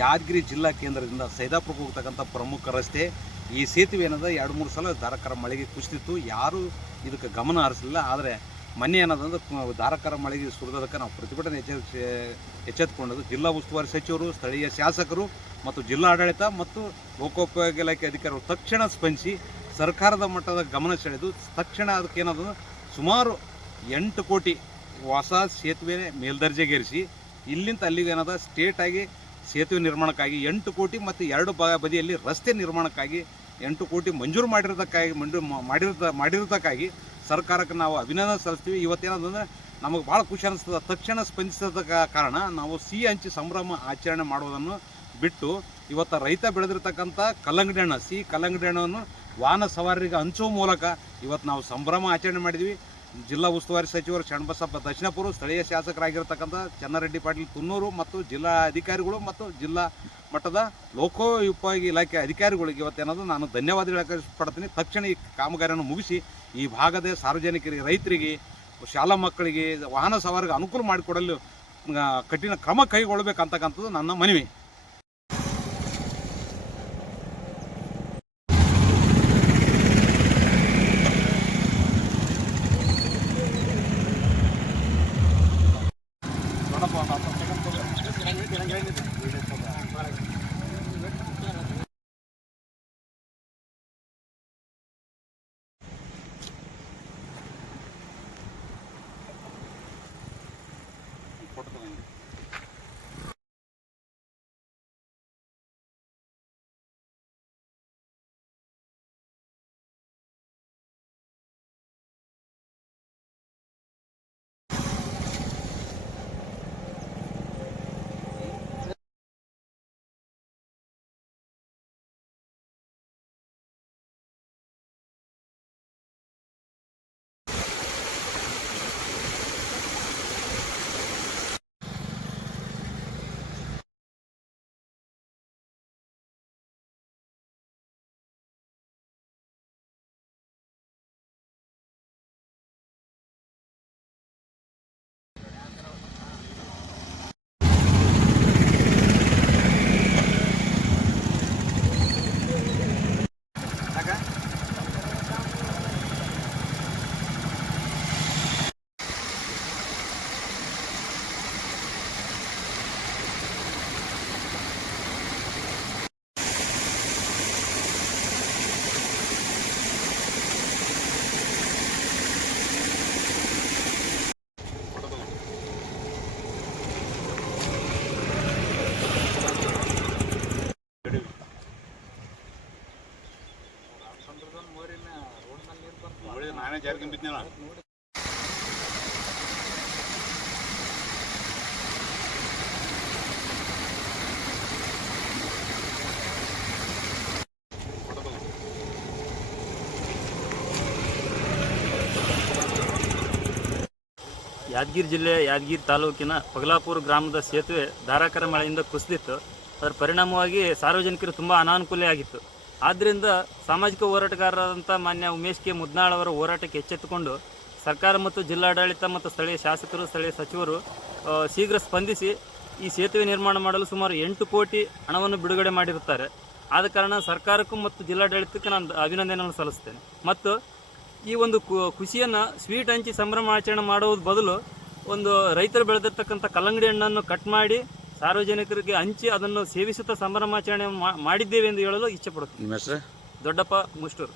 ಯಾದಗಿರಿ ಜಿಲ್ಲಾ ಕೇಂದ್ರದಿಂದ ಸೈದಾಪುರಕ್ಕೆ ಹೋಗ್ತಕ್ಕಂಥ ಪ್ರಮುಖ ರಸ್ತೆ. ಈ ಸೇತುವೆ ಏನದ 2-3 ಸಲ ಧಾರಾಕಾರ ಮಳೆಗೆ ಕುಸಿದಿತ್ತು. ಯಾರೂ ಇದಕ್ಕೆ ಗಮನ ಹರಿಸಲಿಲ್ಲ. ಆದರೆ ಮೊನ್ನೆ ಏನದಂದ್ರೆ ಧಾರಾಕಾರ ಮಳೆಗೆ ಸುರಿದದಕ್ಕೆ ನಾವು ಪ್ರತಿಭಟನೆ ಎಚ್ಚೆತ್ತುಕೊಂಡದ್ದು ಜಿಲ್ಲಾ ಉಸ್ತುವಾರಿ ಸಚಿವರು, ಸ್ಥಳೀಯ ಶಾಸಕರು ಮತ್ತು ಜಿಲ್ಲಾಡಳಿತ ಮತ್ತು ಲೋಕೋಪಯೋಗಿ ಇಲಾಖೆ ಅಧಿಕಾರಿಗಳು ತಕ್ಷಣ ಸ್ಪಂದಿಸಿ ಸರ್ಕಾರದ ಮಟ್ಟದ ಗಮನ ಸೆಳೆದು ತಕ್ಷಣ ಅದಕ್ಕೆ ಏನದಂದ್ರೆ ಸುಮಾರು 8 ಕೋಟಿ ಹೊಸ ಸೇತುವೆ ಮೇಲ್ದರ್ಜೆಗೇರಿಸಿ ಇಲ್ಲಿಂದ ಅಲ್ಲಿಗೆ ಏನದ ಸ್ಟೇಟಾಗಿ ಸೇತುವೆ ನಿರ್ಮಾಣಕ್ಕಾಗಿ 8 ಕೋಟಿ ಮತ್ತು 2 ಬದಿಯಲ್ಲಿ ರಸ್ತೆ ನಿರ್ಮಾಣಕ್ಕಾಗಿ 8 ಕೋಟಿ ಮಂಜೂರು ಮಾಡಿರೋದಕ್ಕಾಗಿ ಸರ್ಕಾರಕ್ಕೆ ನಾವು ಅಭಿನಂದನೆ ಸಲ್ಲಿಸ್ತೀವಿ. ಇವತ್ತೇನಂದ್ರೆ ನಮಗೆ ಭಾಳ ಖುಷಿ ಅನಿಸ್ತದೆ. ತಕ್ಷಣ ಸ್ಪಂದಿಸದ ಕಾರಣ ನಾವು ಸಿಹಿ ಹಂಚಿ ಸಂಭ್ರಮ ಆಚರಣೆ ಮಾಡೋದನ್ನು ಬಿಟ್ಟು ಇವತ್ತು ರೈತ ಬೆಳೆದಿರ್ತಕ್ಕಂಥ ಕಲ್ಲಂಗಡಿ ಹಣ್ಣನ್ನು ವಾಹನ ಸವಾರರಿಗೆ ಹಂಚುವ ಮೂಲಕ ಇವತ್ತು ನಾವು ಸಂಭ್ರಮ ಆಚರಣೆ ಮಾಡಿದ್ವಿ. ಜಿಲ್ಲಾ ಉಸ್ತುವಾರಿ ಸಚಿವರು ಶರಣಬಸಪ್ಪ ದಕ್ಷಿಣಪುರ, ಸ್ಥಳೀಯ ಶಾಸಕರಾಗಿರ್ತಕ್ಕಂಥ ಚನ್ನಾರೆಡ್ಡಿ ಪಾಟೀಲ್ ತುನ್ನೂರು ಮತ್ತು ಜಿಲ್ಲಾ ಅಧಿಕಾರಿಗಳು ಮತ್ತು ಜಿಲ್ಲಾ ಮಟ್ಟದ ಲೋಕೋಪಯೋಗಿ ಇಲಾಖೆ ಅಧಿಕಾರಿಗಳಿಗೆ ಇವತ್ತೇನಾದರೂ ನಾನು ಧನ್ಯವಾದ ಹೇಳಕ್ಕೆ ಇಷ್ಟಪಡ್ತೀನಿ. ತಕ್ಷಣ ಈ ಕಾಮಗಾರಿಯನ್ನು ಮುಗಿಸಿ ಈ ಭಾಗದ ಸಾರ್ವಜನಿಕರಿಗೆ, ರೈತರಿಗೆ, ಶಾಲಾ ಮಕ್ಕಳಿಗೆ, ವಾಹನ ಸವಾರಿಗೆ ಅನುಕೂಲ ಮಾಡಿಕೊಡಲು ಕಠಿಣ ಕ್ರಮ ಕೈಗೊಳ್ಳಬೇಕಂತಕ್ಕಂಥದ್ದು ನನ್ನ ಮನವಿ. ನಾನೇ ಜಾರಿಗೆ ಬಿದ್ದಿನ ಯಾದಗಿರಿ ಜಿಲ್ಲೆ ಯಾದಗಿರಿ ತಾಲೂಕಿನ ಪಗಲಾಪುರ ಗ್ರಾಮದ ಸೇತುವೆ ಧಾರಾಕಾರ ಮಳೆಯಿಂದ ಕುಸಿದಿತ್ತು. ಅದರ ಪರಿಣಾಮವಾಗಿ ಸಾರ್ವಜನಿಕರು ತುಂಬ ಅನಾನುಕೂಲ ಆಗಿತ್ತು. ಆದ್ದರಿಂದ ಸಾಮಾಜಿಕ ಹೋರಾಟಗಾರರಾದಂಥ ಮಾನ್ಯ ಉಮೇಶ್ ಕೆ ಮುದ್ನಾಳ್ ಅವರ ಹೋರಾಟಕ್ಕೆ ಎಚ್ಚೆತ್ತುಕೊಂಡು ಸರ್ಕಾರ ಮತ್ತು ಜಿಲ್ಲಾಡಳಿತ ಮತ್ತು ಸ್ಥಳೀಯ ಶಾಸಕರು, ಸ್ಥಳೀಯ ಸಚಿವರು ಶೀಘ್ರ ಸ್ಪಂದಿಸಿ ಈ ಸೇತುವೆ ನಿರ್ಮಾಣ ಮಾಡಲು ಸುಮಾರು 8 ಕೋಟಿ ಹಣವನ್ನು ಬಿಡುಗಡೆ ಮಾಡಿರುತ್ತಾರೆ. ಆದ ಕಾರಣ ಸರ್ಕಾರಕ್ಕೂ ಮತ್ತು ಜಿಲ್ಲಾಡಳಿತಕ್ಕೆ ನಾನು ಅಭಿನಂದನೆಯನ್ನು ಸಲ್ಲಿಸ್ತೇನೆ. ಮತ್ತು ಈ ಒಂದು ಖುಷಿಯನ್ನು ಸ್ವೀಟ್ ಹಂಚಿ ಸಂಭ್ರಮ ಆಚರಣೆ ಮಾಡುವುದ ಬದಲು ಒಂದು ರೈತರು ಬೆಳೆದಿರ್ತಕ್ಕಂಥ ಕಲ್ಲಂಗಡಿ ಹಣ್ಣನ್ನು ಕಟ್ ಮಾಡಿ ಸಾರ್ವಜನಿಕರಿಗೆ ಹಂಚಿ ಅದನ್ನು ಸೇವಿಸುತ್ತಾ ಸಂಭ್ರಮಾಚರಣೆ ಮಾಡಿದ್ದೇವೆ ಎಂದು ಹೇಳಲು ಇಚ್ಛೆಪಡುತ್ತೇನೆ. ನಿಮ್ಮ ಹೆಸರು? ದೊಡ್ಡಪ್ಪ ಮುಷ್ಟೂರು.